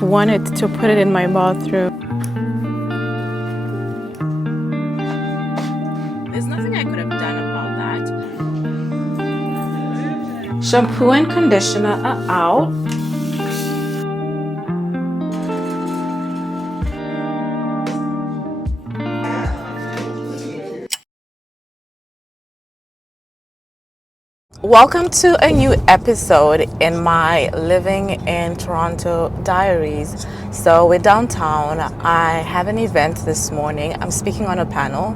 Wanted to put it in my bathroom. There's nothing I could have done about that. Shampoo and conditioner are out. Welcome to a new episode in my living in Toronto diaries. So we're downtown. I have an event this morning. I'm speaking on a panel.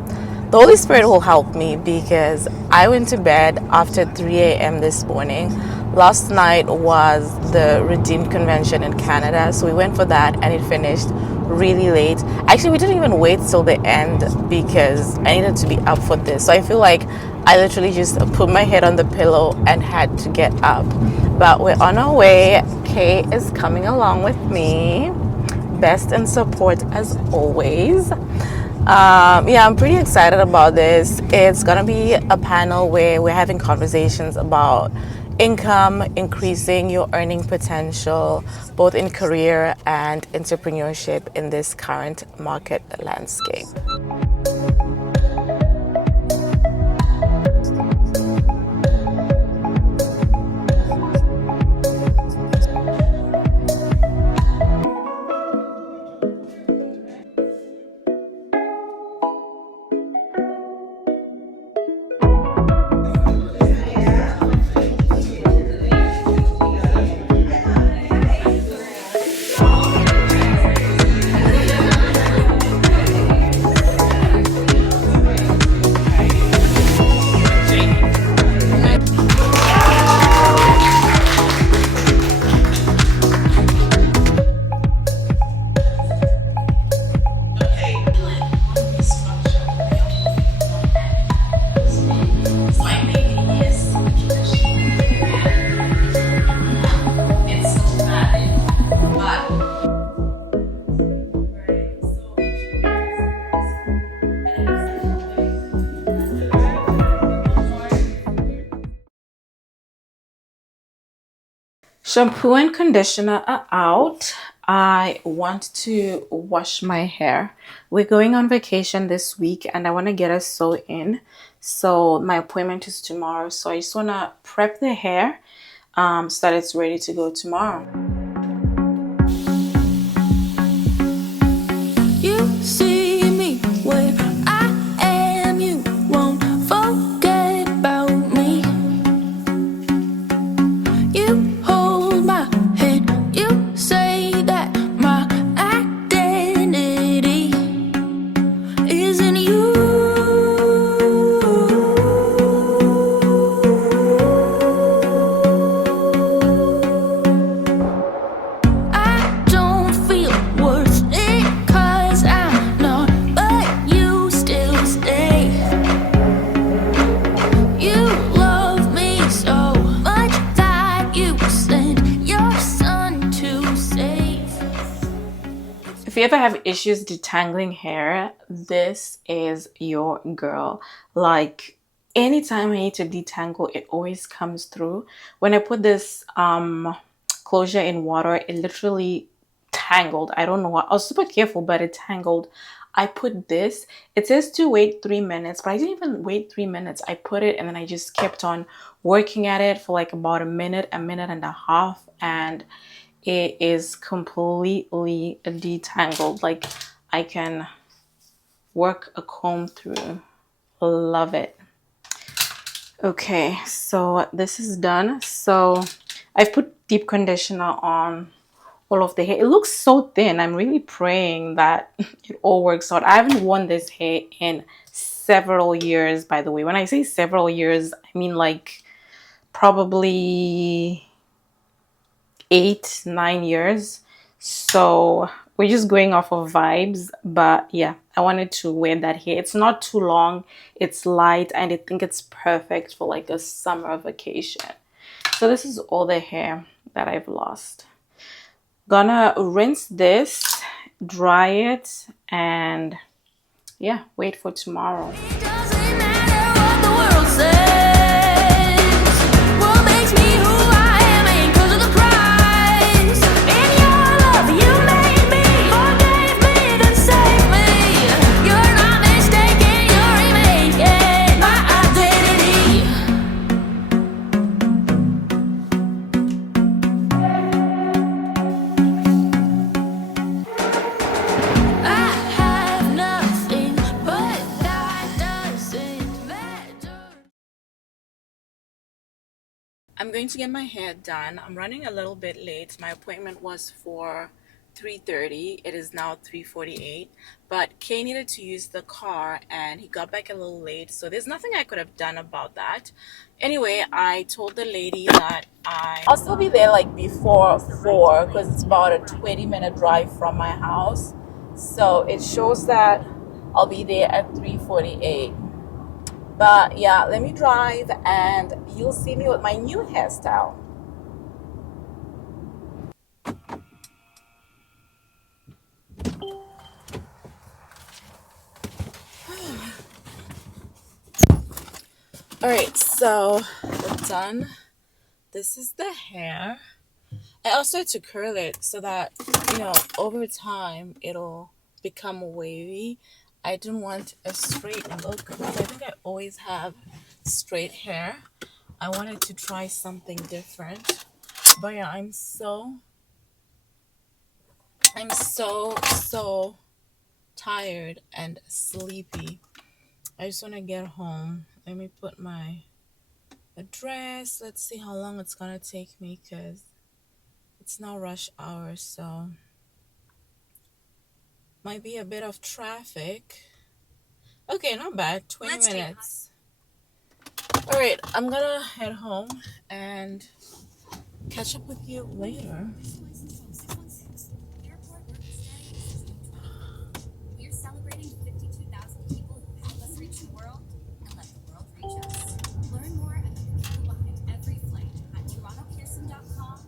The Holy Spirit will help me because I went to bed after 3 a.m. this morning. Last night was the Redeemed Convention in Canada, so we went for that and it finished really late. Actually, we didn't even wait till the end because I needed to be up for this. So I feel like I literally just put my head on the pillow and had to get up. But we're on our way. Kay is coming along with me. Best in support as always. Yeah, I'm pretty excited about this. It's gonna be a panel where we're having conversations about income, increasing your earning potential, both in career and entrepreneurship in this current market landscape. Shampoo and conditioner are out. I want to wash my hair. We're going on vacation this week and I want to get us sew in. So my appointment is tomorrow. So I just want to prep the hair so that it's ready to go tomorrow. You see me where I am, you won't forget about me. You hold my hand, you say that my identity isn't you. I don't feel worth it 'cause I'm not, but you still stay. You love me so much that you sent your son to save. If you ever have issues detangling hair, this is your girl. Like anytime I need to detangle, it always comes through. When I put this closure in water, it literally tangled. I don't know why. I was super careful, but it tangled. I put this. It says to wait 3 minutes, but I didn't even wait 3 minutes. I put it and then I just kept on working at it for like about a minute and a half, and it is completely detangled. Like I can work a comb through. Love it. Okay, so this is done. So I've put deep conditioner on all of the hair. It looks so thin. I'm really praying that it all works out. I haven't worn this hair in several years, by the way. When I say several years, I mean like probably 8-9 years. So we're just going off of vibes, but yeah, I wanted to wear that hair. It's not too long, it's light, and I think it's perfect for like a summer vacation. So this is all the hair that I've lost. Gonna rinse this, dry it, and yeah, wait for tomorrow. It doesn't matter what the world says. What makes me who I am ain't 'cause of the price. In your love, you I'm going to get my hair done. I'm running a little bit late. My appointment was for 3:30. It is now 3:48. But Kay needed to use the car and he got back a little late. So there's nothing I could have done about that. Anyway, I told the lady that I'll still be there like before 4 because it's about a 20-minute drive from my house. So it shows that I'll be there at 3:48. But yeah, let me drive and you'll see me with my new hairstyle. All right, so we're done. This is the hair. I also had to curl it so that, over time it'll become wavy. I didn't want a straight look because I think I always have straight hair. I wanted to try something different. But yeah, I'm so tired and sleepy. I just want to get home. Let me put my address. Let's see how long it's gonna take me because it's now rush hour, so might be a bit of traffic. Okay, not bad. 20 minutes. All right, I'm gonna head home and catch up with you later. We're celebrating 52,000 people who help us reach the world and let the world reach us. Learn more about the people behind every flight at torontopearson.com.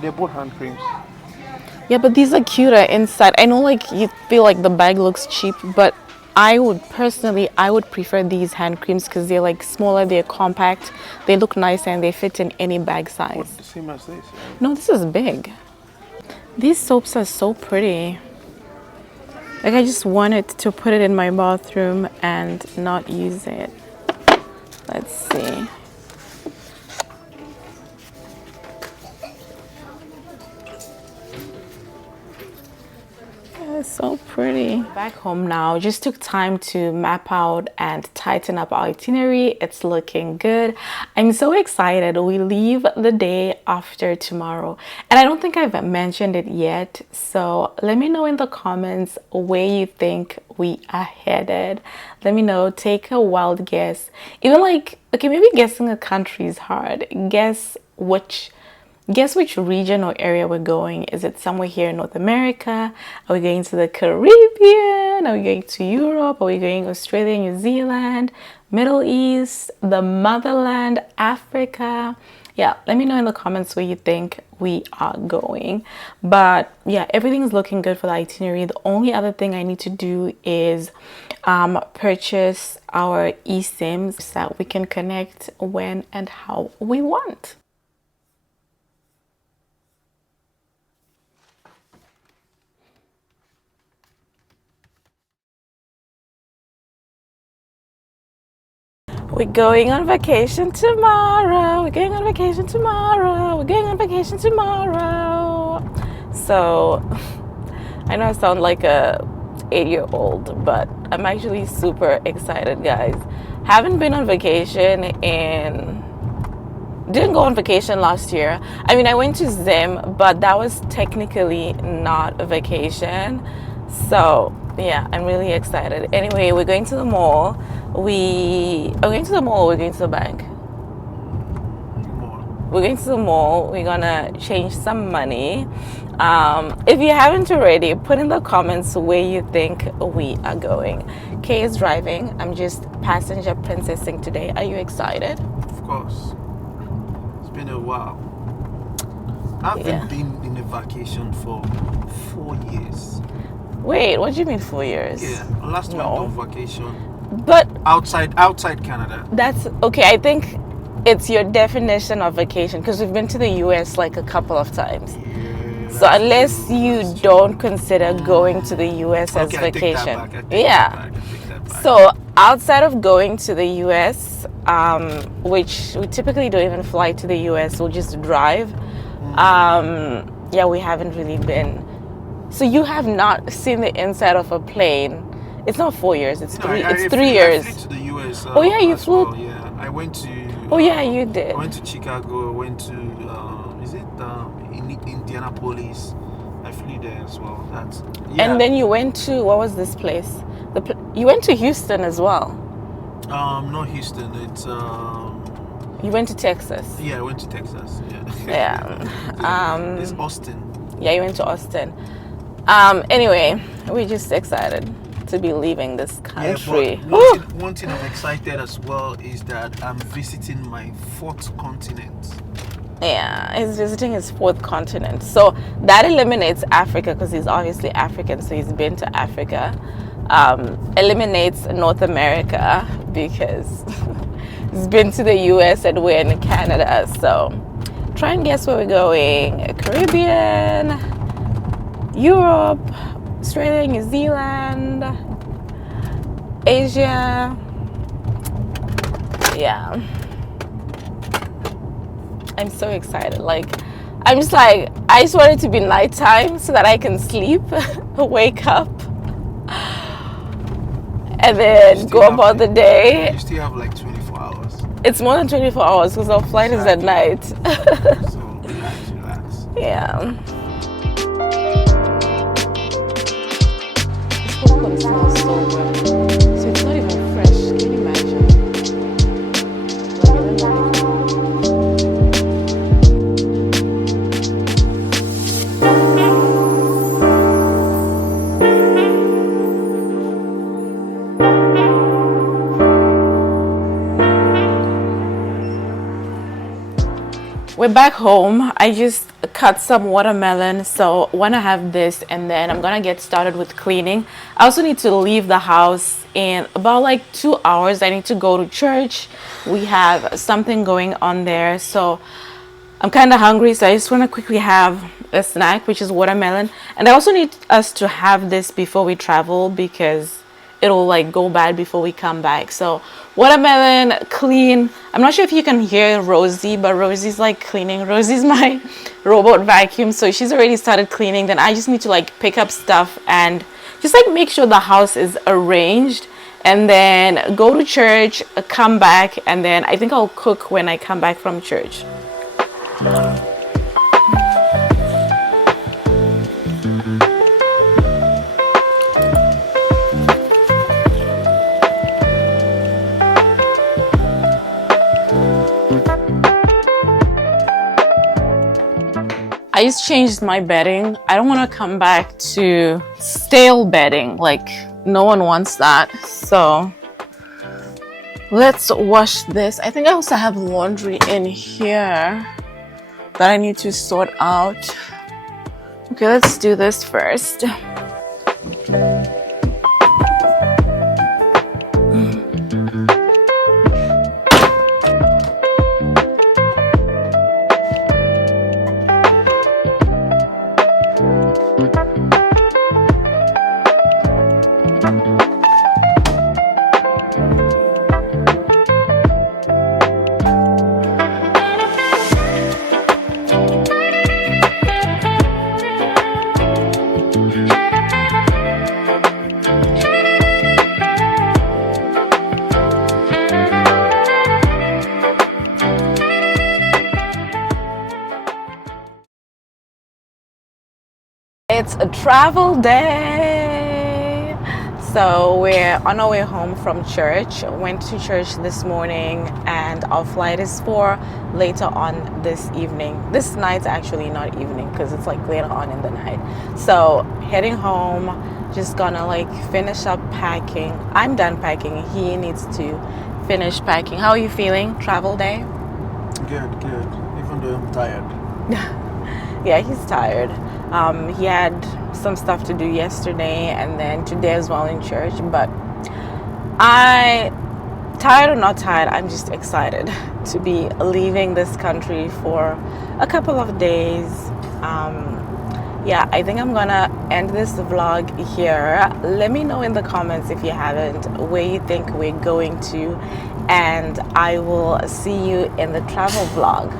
They're both hand creams. Yeah, but these are cuter inside. I know like you feel like the bag looks cheap, but I would prefer these hand creams because they're like smaller, they're compact, they look nice and they fit in any bag What, size. the same as this? No, this is big. These soaps are so pretty. Like I just wanted to put it in my bathroom and not use it. Let's see. It's so pretty. Back home now, just took time to map out and tighten up our itinerary. It's looking good. I'm so excited. We leave the day after tomorrow. And I don't think I've mentioned it yet. So let me know in the comments where you think we are headed. Let me know. Take a wild guess. Even like, okay, maybe guessing a country is hard. Guess which region or area we're going. Is it somewhere here in North America? Are we going to the Caribbean? Are we going to Europe? Are we going Australia, New Zealand, Middle East, the motherland, Africa? Yeah, let me know in the comments where you think we are going. But yeah, everything's looking good for the itinerary. The only other thing I need to do is purchase our eSIMs so that we can connect when and how we want. We're going on vacation tomorrow. We're going on vacation tomorrow. We're going on vacation tomorrow. So I know I sound like a 8-year-old, but I'm actually super excited, guys. Haven't been on vacation in didn't go on vacation last year. I mean, I went to Zim, but that was technically not a vacation. So, yeah, I'm really excited. Anyway, we're going to the mall. We are going to the mall, we're going to the bank. We're going to the mall. We're gonna change some money. If you haven't already, put in the comments where you think we are going. Kay is driving. I'm just passenger princessing today. Are you excited? Of course. It's been a while. I haven't been in a vacation for 4 years. Wait, what do you mean 4 years? Yeah, last went on vacation. But outside Canada. That's okay. I think it's your definition of vacation because we've been to the US like a couple of times. Yeah, so unless you don't consider going to the US as vacation. So outside of going to the US, which we typically don't even fly to the US, we'll just drive. Yeah, we haven't really been. So you have not seen the inside of a plane. It's not 4 years. It's three. It's 3 years. I flew to the US. Oh yeah, you flew. Well. Yeah, I went to. Oh yeah, you did. I went to Chicago. I went to Indianapolis. I flew there as well. And then you went to, what was this place? You went to Houston as well. Not Houston. It's You went to Texas. Yeah, I went to Texas. Yeah. It's Austin. Yeah, you went to Austin. Anyway, we're just excited to be leaving this country. Yeah, but one thing I'm excited as well is that I'm visiting my 4th continent. Yeah, he's visiting his 4th continent. So that eliminates Africa because he's obviously African, so he's been to Africa. Eliminates North America because he's been to the US and we're in Canada. So try and guess where we're going. Caribbean, Europe, Australia, New Zealand, Asia. Yeah. I'm so excited. I just want it to be nighttime so that I can sleep, wake up, and then go about the day. You still have like 24 hours. It's more than 24 hours because our flight is at night. So relax. Yeah. This popcorn smells so well. So it's not even fresh. Can you imagine? We're back home. I just cut some watermelon, so want to have this, and then I'm gonna get started with cleaning. I also need to leave the house in about 2 hours. I need to go to church. We have something going on there, so I'm kind of hungry, so I just want to quickly have a snack, which is watermelon. And I also need us to have this before we travel because it'll go bad before we come back. So watermelon, clean. I'm not sure if you can hear Rosie, but Rosie's cleaning. Rosie's my robot vacuum, so she's already started cleaning. Then I just need to pick up stuff and just make sure the house is arranged, and then go to church, come back, and then I think I'll cook when I come back from church. I just changed my bedding. I don't want to come back to stale bedding. No one wants that. So let's wash this. I think I also have laundry in here that I need to sort out. Okay, let's do this first. It's a travel day. So we're on our way home from church. Went to church this morning, and our flight is for later on this evening. This night, actually, not evening, because it's like later on in the night. So heading home, just gonna like finish up packing. I'm done packing. He needs to finish packing. How are you feeling? Travel day? Good, good. Even though I'm tired. Yeah, he's tired. He had some stuff to do yesterday and then today as well in church, but tired or not tired, I'm just excited to be leaving this country for a couple of days. Yeah, I think I'm gonna end this vlog here. Let me know in the comments if you haven't where you think we're going to, and I will see you in the travel vlog.